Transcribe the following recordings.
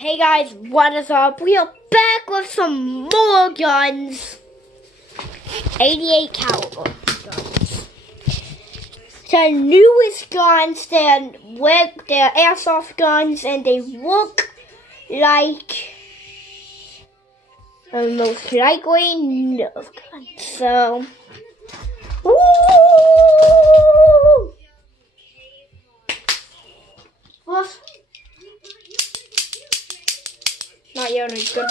Hey guys, what is up? We are back with some more guns. 88 caliber guns. The newest guns, they're airsoft guns and they look like the most likely Nerf guns. So, woo! First, not yet, it's good.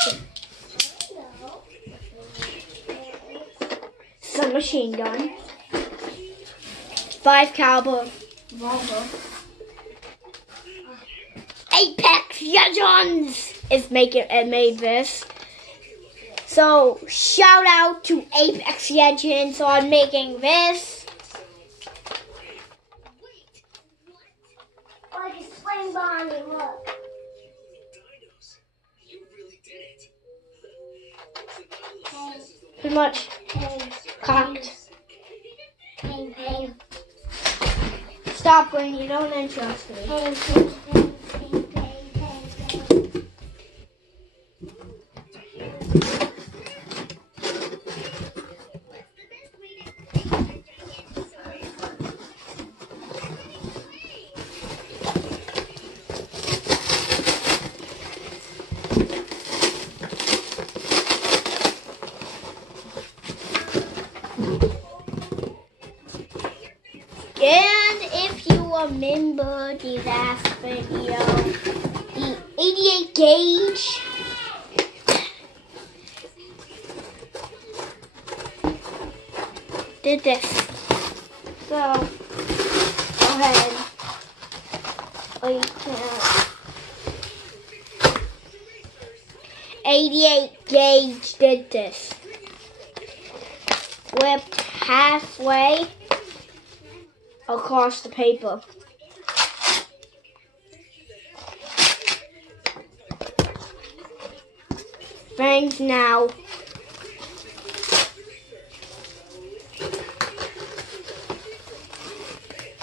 Some machine gun. 5 caliber revolver. Apex Legends is made this. So shout out to Apex Legends on making this. Like a swing Bonnie, look. Pretty much cocked. Hey. Stop when you don't interest me. And if you remember the last video, the 88 gauge did this. So, go ahead. Oh, you can't. 88 gauge did this. Flipped halfway across the paper. Things now.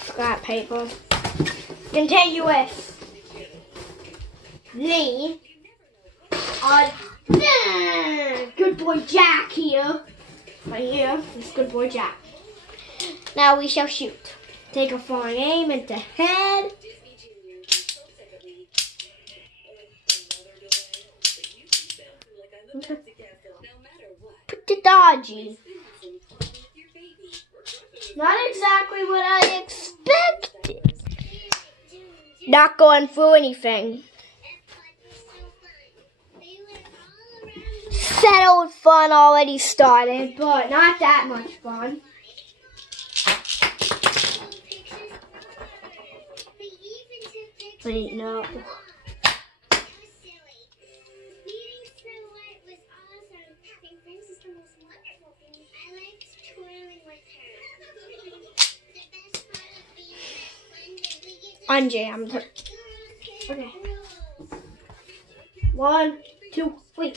Scrap paper. Continuous. Lee. Good boy Jack here. Right here. This good boy Jack. Now we shall shoot. Take a flying aim at the head. Pretty dodgy. Not exactly what I expected. Not going through anything. Settled fun already started, but not that much fun. Wait, no. Unjammed. Okay. 1, 2, 3.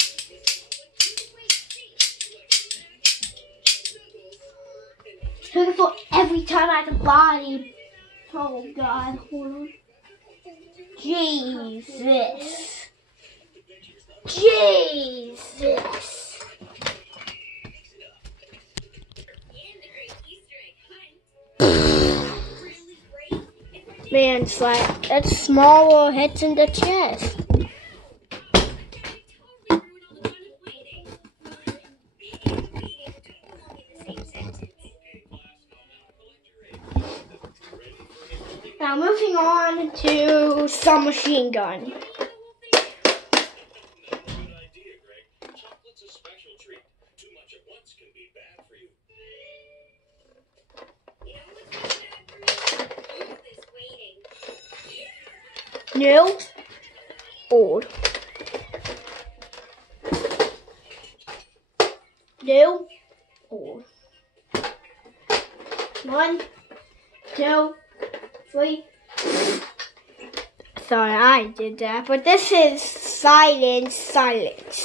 Looking for every time I can body. Oh God, hold on. Jesus. Man, it's like, that's smaller hits in the chest. Now moving on to some machine gun. New, old. New, old. 1, 2, 3. Sorry, I did that, but this is silenced.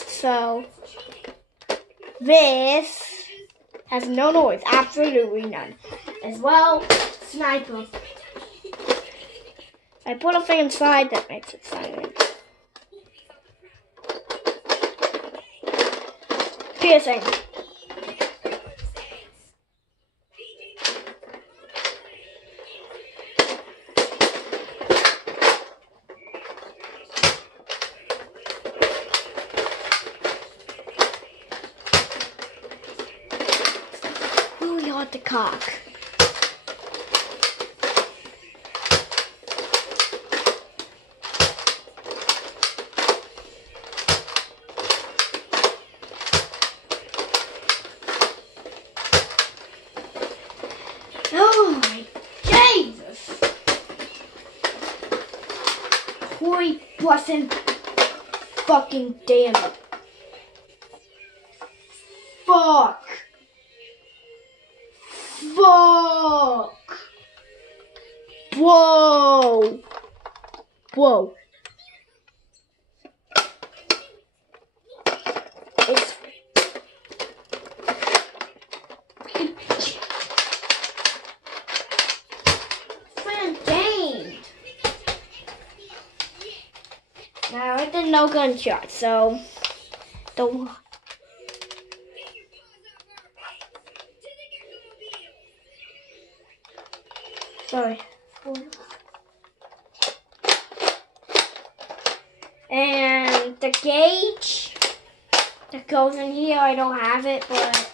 So this has no noise, absolutely none. As well, sniper. I put a thing inside that makes it silent. piercing. Really hard to cock. Oh my Jesus! Holy blessed fucking damn it. Fuck! Fuck! Whoa! Whoa. It's gained. Now I did no gunshot, so don't. Sorry. And the gauge that goes in here, I don't have it, but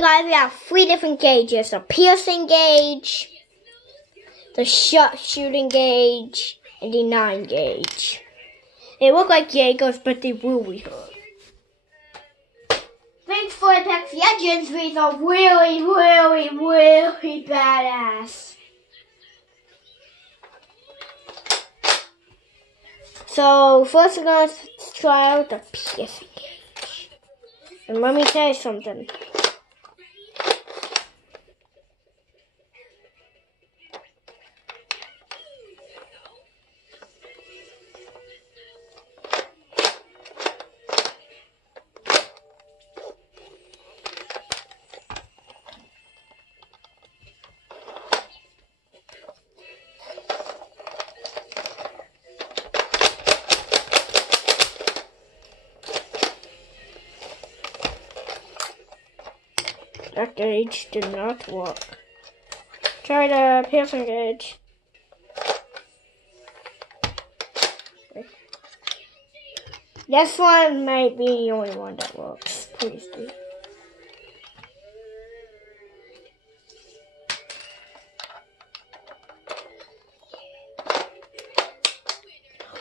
guys, we have 3 different gauges: the piercing gauge, the shooting gauge, and the 9 gauge. They look like Jaegers, but they really hurt. Thanks for Apex Legends. These are really, really, really badass. So first we're gonna try out the piercing gauge. And let me tell you something. That gauge did not work. Try the piercing gauge. This one might be the only one that works. Please do.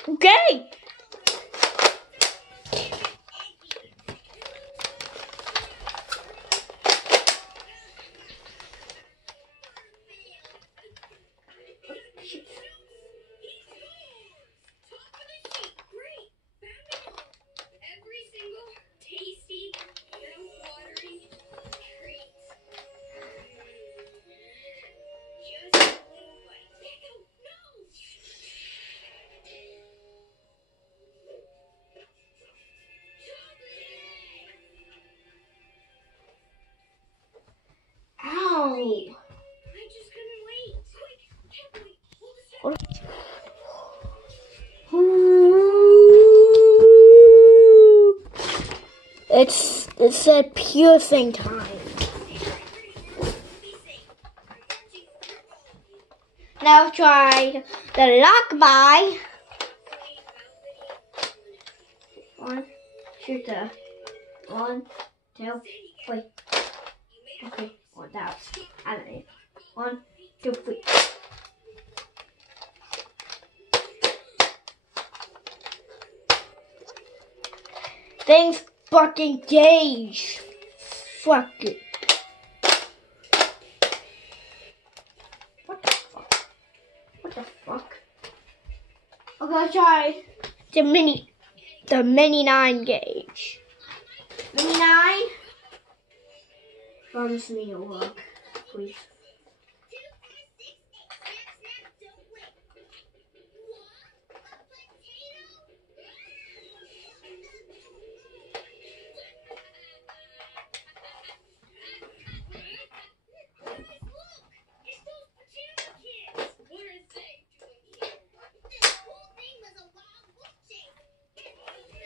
Okay! It said piercing time. Now try the lock by. Shoot the 1, 2, 3. Okay, well that's I don't know. 1, 2, 3. Thanks fucking gauge. Fuck it. What the fuck? What the fuck? I'm gonna try the mini 9 gauge. Mini 9? Promise me it'll work, please.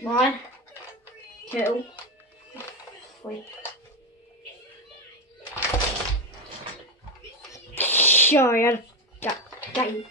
1, 2, 3. Sure, got you.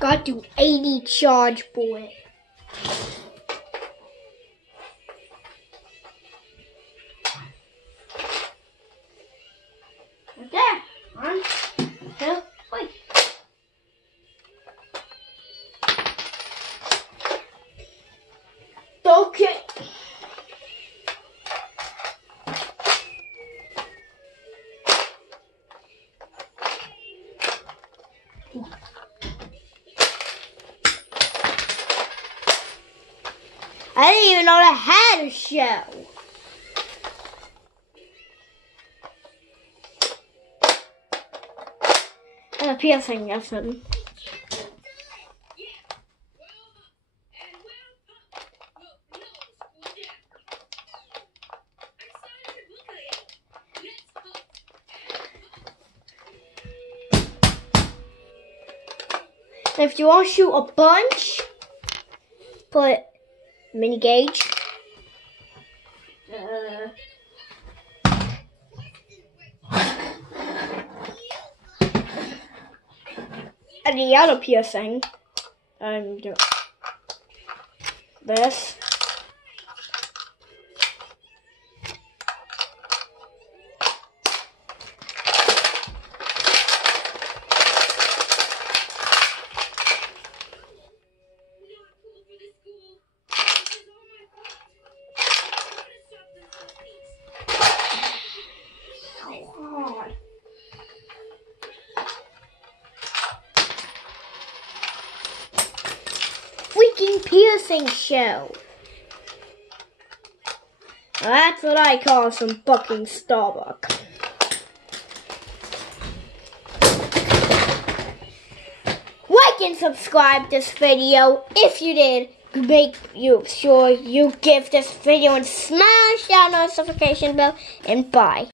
Got to 80 charge bullet. Okay, 1, 2, 3. Okay. I didn't even know I had a shell. And a piercing, yes. If you want to shoot a bunch, put mini gauge. And the other piercing, do this. Freaking piercing shell. That's what I call some fucking Starbucks. Like and subscribe this video. If you did, make sure you give this video and smash that notification bell. And bye.